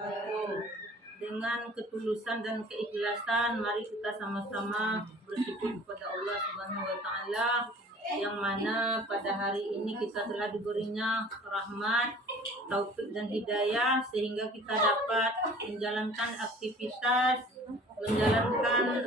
wabarakatuh. Dengan ketulusan dan keikhlasan, mari kita sama-sama bersyukur kepada Allah Subhanahu wa taala yang mana pada hari ini kita telah diberinya rahmat, taufik dan hidayah sehingga kita dapat menjalankan aktivitas, menjalankan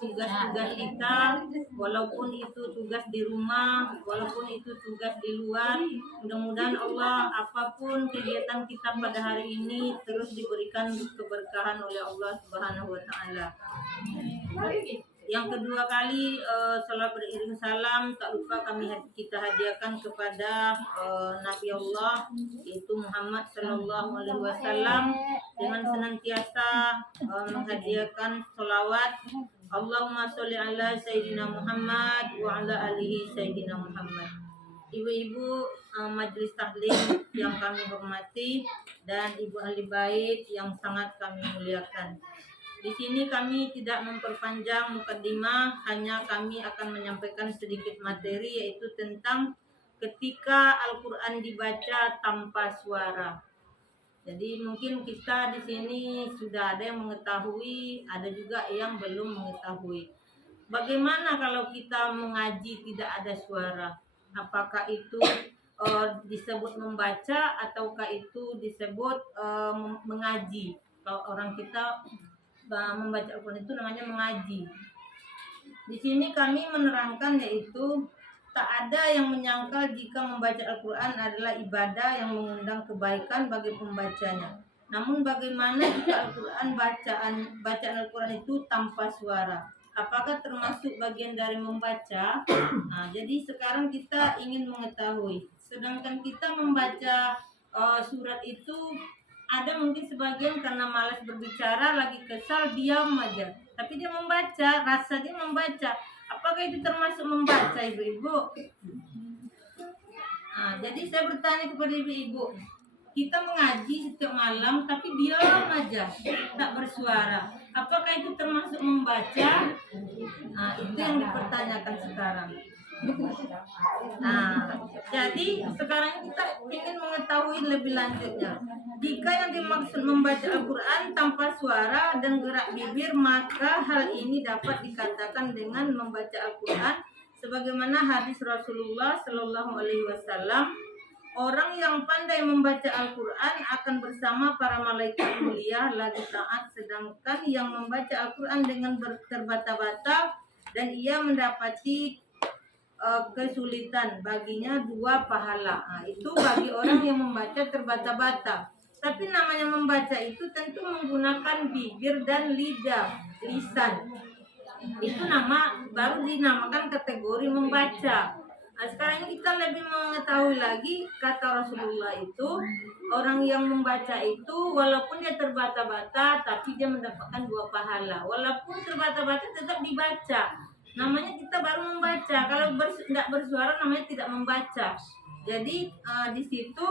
tugas-tugas kita, walaupun itu tugas di rumah, walaupun itu tugas di luar. Mudah-mudahan Allah, apapun kegiatan kita pada hari ini terus diberikan keberkahan oleh Allah Subhanahu wa taala. Yang kedua kali salat beriring salam tak lupa kita hadiahkan kepada Nabi Allah yaitu Muhammad Sallallahu Alaihi Wasallam dengan senantiasa menghadiahkan salawat Allahumma sholli ala Sayyidina Muhammad wa ala alihi Sayyidina Muhammad. Ibu-ibu majelis taklim yang kami hormati dan ibu ahli bait yang sangat kami muliakan. Di sini kami tidak memperpanjang mukadimah, hanya kami akan menyampaikan sedikit materi yaitu tentang ketika Al-Qur'an dibaca tanpa suara. Jadi mungkin kita di sini sudah ada yang mengetahui, ada juga yang belum mengetahui. Bagaimana kalau kita mengaji tidak ada suara? Apakah itu disebut membaca ataukah itu disebut mengaji? Kalau orang kita membaca Al-Quran itu namanya mengaji. Di sini kami menerangkan yaitu tak ada yang menyangkal jika membaca Al-Quran adalah ibadah yang mengundang kebaikan bagi pembacanya. Namun bagaimana jika bacaan Al-Quran itu tanpa suara? Apakah termasuk bagian dari membaca? Nah, jadi sekarang kita ingin mengetahui. Sedangkan kita membaca surat itu ada mungkin sebagian karena malas berbicara, lagi kesal, diam aja. Tapi dia membaca, rasa dia membaca. Apakah itu termasuk membaca, ibu-ibu? Nah, jadi saya bertanya kepada ibu-ibu. Kita mengaji setiap malam, tapi diam aja, tak bersuara. Apakah itu termasuk membaca? Nah, itu yang dipertanyakan sekarang. Nah, jadi sekarang kita ingin mengetahui lebih lanjutnya. Jika yang dimaksud membaca Al-Quran tanpa suara dan gerak bibir, maka hal ini dapat dikatakan dengan membaca Al-Quran sebagaimana hadis Rasulullah Shallallahu Alaihi Wasallam. Orang yang pandai membaca Al-Quran akan bersama para malaikat mulia lagi taat, sedangkan yang membaca Al-Quran dengan terbata-bata dan ia mendapati kesulitan, baginya 2 pahala. Nah, itu bagi orang yang membaca terbata-bata. Tapi namanya membaca itu tentu menggunakan bibir dan lisan. Itu baru dinamakan kategori membaca. Nah, sekarang ini kita lebih mengetahui lagi kata Rasulullah itu, orang yang membaca itu walaupun dia terbata-bata tapi dia mendapatkan 2 pahala. Walaupun terbata-bata tetap dibaca. Namanya kita baru membaca. Kalau tidak bersuara namanya tidak membaca. Jadi di situ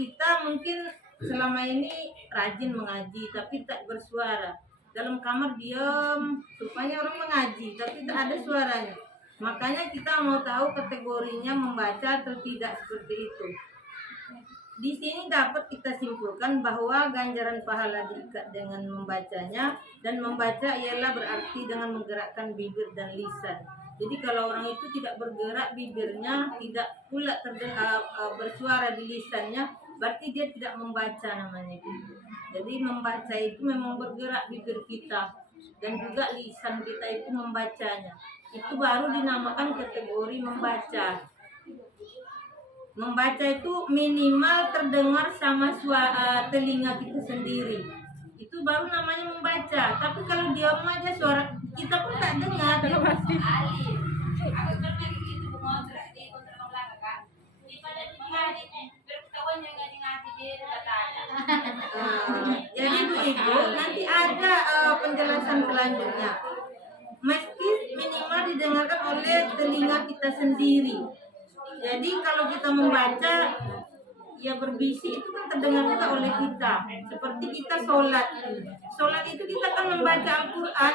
kita mungkin selama ini rajin mengaji tapi tak bersuara. Dalam kamar diam, rupanya orang mengaji tapi tak ada suaranya. Makanya kita mau tahu kategorinya membaca atau tidak seperti itu. Di sini dapat kita simpulkan bahwa ganjaran pahala diikat dengan membacanya, dan membaca ialah berarti dengan menggerakkan bibir dan lisan. Jadi kalau orang itu tidak bergerak bibirnya, tidak pula terdengar bersuara di lisannya, berarti dia tidak membaca namanya. Jadi membaca itu memang bergerak bibir kita dan juga lisan kita itu membacanya. Itu baru dinamakan kategori membaca. Membaca itu minimal terdengar sama telinga kita sendiri. Itu baru namanya membaca. Tapi kalau diam aja suara kita pun tak dengar. Dia pasti jadi ibu nanti ada penjelasan selanjutnya. Meski minimal didengarkan oleh telinga kita sendiri. Jadi kalau kita membaca ya berbisik itu kan terdengar juga oleh kita. Seperti kita sholat. Sholat itu kita kan membaca Al-Quran.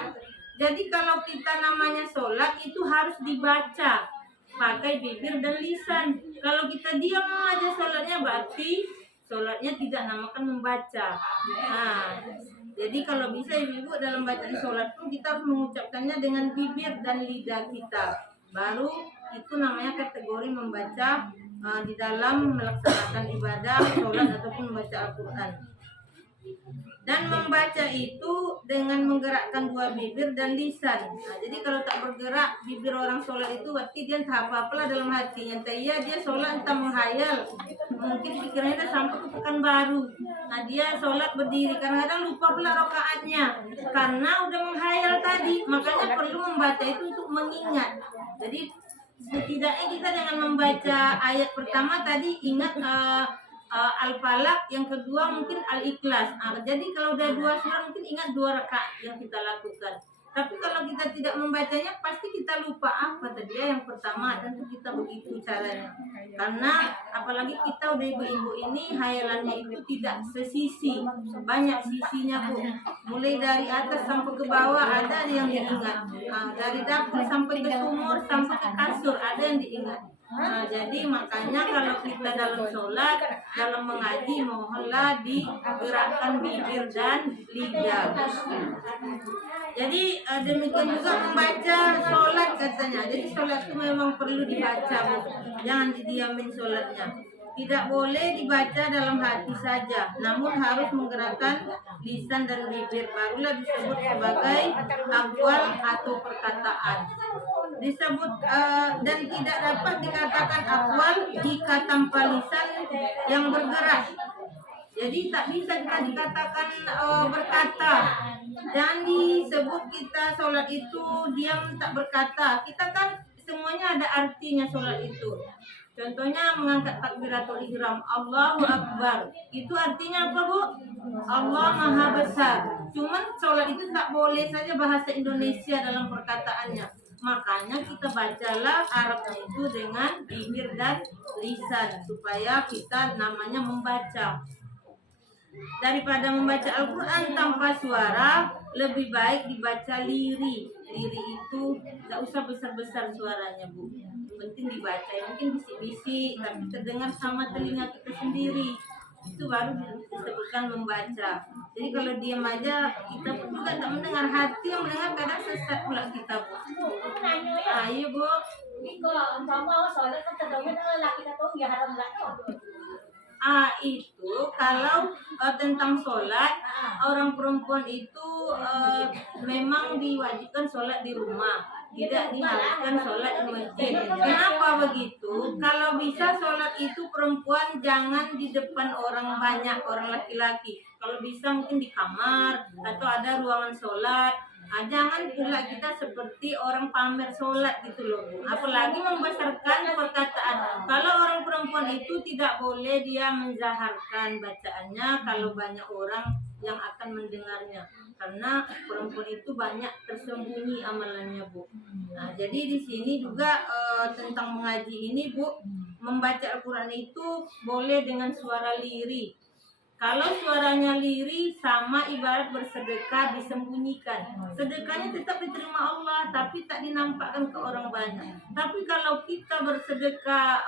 Jadi kalau kita namanya sholat itu harus dibaca pakai bibir dan lisan. Kalau kita diam aja sholatnya berarti sholatnya tidak namakan membaca. Nah, jadi kalau bisa ibu-ibu dalam bacaan sholat pun kita harus mengucapkannya dengan bibir dan lidah kita. Baru itu namanya kategori membaca di dalam melaksanakan ibadah, sholat ataupun membaca Al-Quran. Dan membaca itu dengan menggerakkan dua bibir dan lisan. Nah, jadi kalau tak bergerak bibir orang sholat itu berarti dia entah apa-apalah dalam hatinya. Entah iya dia sholat entah menghayal. Mungkin pikirannya dah sampai ke Pekanbaru. Nah dia sholat berdiri, kadang-kadang lupa pula rakaatnya karena udah menghayal tadi. Makanya perlu membaca itu untuk mengingat. Jadi setidaknya kita dengan membaca ayat pertama tadi ingat Al-Falaq, yang kedua mungkin Al-Ikhlas. Jadi kalau udah 2 surah mungkin ingat 2 rakaat yang kita lakukan. Tapi kalau kita tidak membacanya pasti kita lupa apa tadi yang pertama, dan kita begitu caranya. Karena apalagi kita udah ibu-ibu ini hayalannya itu tidak sesisi, banyak sisinya Bu. Mulai dari atas sampai ke bawah ada yang diingat. Dari dapur sampai ke sumur sampai ke kasur ada yang diingat. Jadi makanya kalau kita dalam sholat, dalam mengaji, mohonlah digerakkan bibir dan lidah. Jadi demikian juga membaca sholat katanya. Jadi sholat itu memang perlu dibaca, Bu. Jangan didiamin sholatnya. Tidak boleh dibaca dalam hati saja, namun harus menggerakkan lisan dan bibir, barulah disebut sebagai aqwal atau perkataan. Disebut dan tidak dapat dikatakan aqwal jika tanpa lisan yang bergerak. Jadi tak bisa kita dikatakan berkata. Dan disebut kita sholat itu diam tak berkata. Kita kan semuanya ada artinya sholat itu. Contohnya mengangkat takbiratul ihram, Allahu Akbar. Itu artinya apa, Bu? Allah Maha Besar. Cuman sholat itu tak boleh saja bahasa Indonesia dalam perkataannya. Makanya kita bacalah Arabnya itu dengan bibir dan lisan supaya kita namanya membaca. Daripada membaca Al-Quran tanpa suara, lebih baik dibaca liri. Liri itu tidak usah besar-besar suaranya, Bu. Yang penting dibaca, mungkin bisik-bisik tapi terdengar sama telinga kita sendiri. Itu baru disebutkan membaca. Jadi kalau diam aja kita pun juga tak mendengar, hati yang mendengar kadang sesat pula kita, Bu. Ayo, Bu. Itu kalau tentang sholat, orang perempuan itu memang diwajibkan sholat di rumah, tidak diharuskan sholat di masjid. Kenapa begitu? Kalau bisa sholat itu perempuan jangan di depan orang banyak, orang laki-laki. Kalau bisa mungkin di kamar atau ada ruangan sholat. Jangan pula kita seperti orang pamer sholat gitu loh, Bu. Apalagi membesarkan perkataan. Kalau orang perempuan itu tidak boleh dia menzaharkan bacaannya kalau banyak orang yang akan mendengarnya. Karena perempuan itu banyak tersembunyi amalannya, Bu. Nah, jadi di sini juga tentang mengaji ini, Bu, membaca Al-Quran itu boleh dengan suara lirih. Kalau suaranya lirih sama ibarat bersedekah disembunyikan. Sedekahnya tetap diterima Allah tapi tak dinampakkan ke orang banyak. Tapi kalau kita bersedekah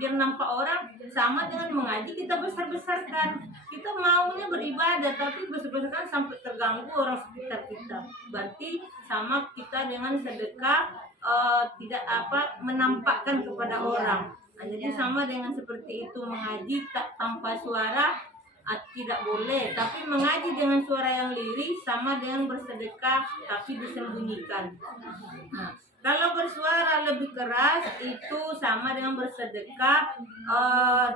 biar nampak orang, sama dengan mengaji kita besar-besarkan. Kita maunya beribadah tapi besar-besarkan sampai terganggu orang sekitar kita. Berarti sama kita dengan sedekah tidak menampakkan kepada orang. Nah, jadi sama dengan seperti itu, mengaji tak tanpa suara tidak boleh, tapi mengaji dengan suara yang lirih sama dengan bersedekah tapi disembunyikan. Nah, kalau bersuara lebih keras itu sama dengan bersedekah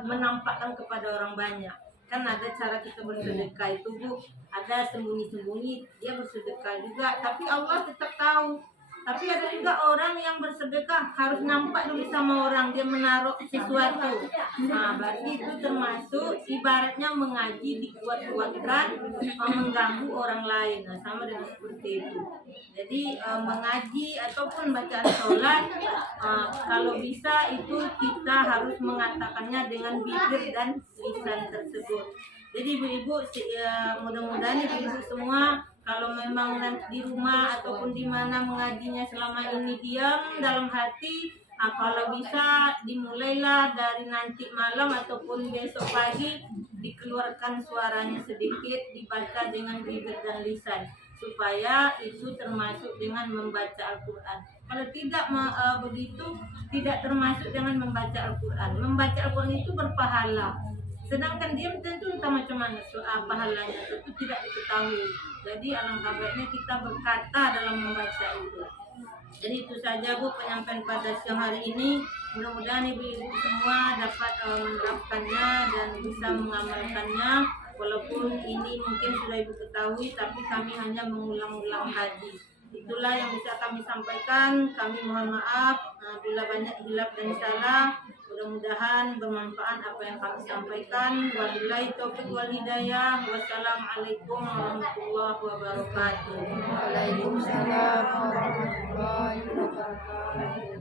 menampakkan kepada orang banyak. Kan ada cara kita bersedekah itu, Bu, ada sembunyi-sembunyi dia bersedekah juga, tapi Allah tetap tahu. Tapi ada juga orang yang bersedekah harus nampak dulu sama orang, dia menaruh sesuatu. Nah, berarti itu termasuk ibaratnya mengaji dikuat-kuatkan mengganggu orang lain. Nah, sama dengan seperti itu. Jadi mengaji ataupun bacaan sholat kalau bisa itu kita harus mengatakannya dengan bibir dan lisan tersebut. Jadi ibu-ibu mudah-mudahan ibu-ibu semua kalau memang di rumah ataupun di mana mengajinya selama ini diam dalam hati, kalau bisa dimulailah dari nanti malam ataupun besok pagi dikeluarkan suaranya sedikit, dibaca dengan bibir dan lisan, supaya itu termasuk dengan membaca Al-Quran. Kalau tidak begitu, tidak termasuk dengan membaca Al-Quran. Membaca Al-Quran itu berpahala, sedangkan diam tentu entah macam mana pahalanya, tentu tidak diketahui. Jadi alangkah baiknya kita berkata dalam membaca itu. Jadi itu saja Bu penyampaian pada siang hari ini. Mudah-mudahan ibu-ibu semua dapat menerapkannya dan bisa mengamalkannya. Walaupun ini mungkin sudah ibu ketahui, tapi kami hanya mengulang-ulang lagi. Itulah yang bisa kami sampaikan. Kami mohon maaf bila banyak hilaf dan salah. Mudah-mudahan bermanfaat apa yang kami sampaikan. Wabillahi taufiq wal hidayah. Wassalamualaikum warahmatullahi wabarakatuh. Waalaikumsalam warahmatullahi wabarakatuh.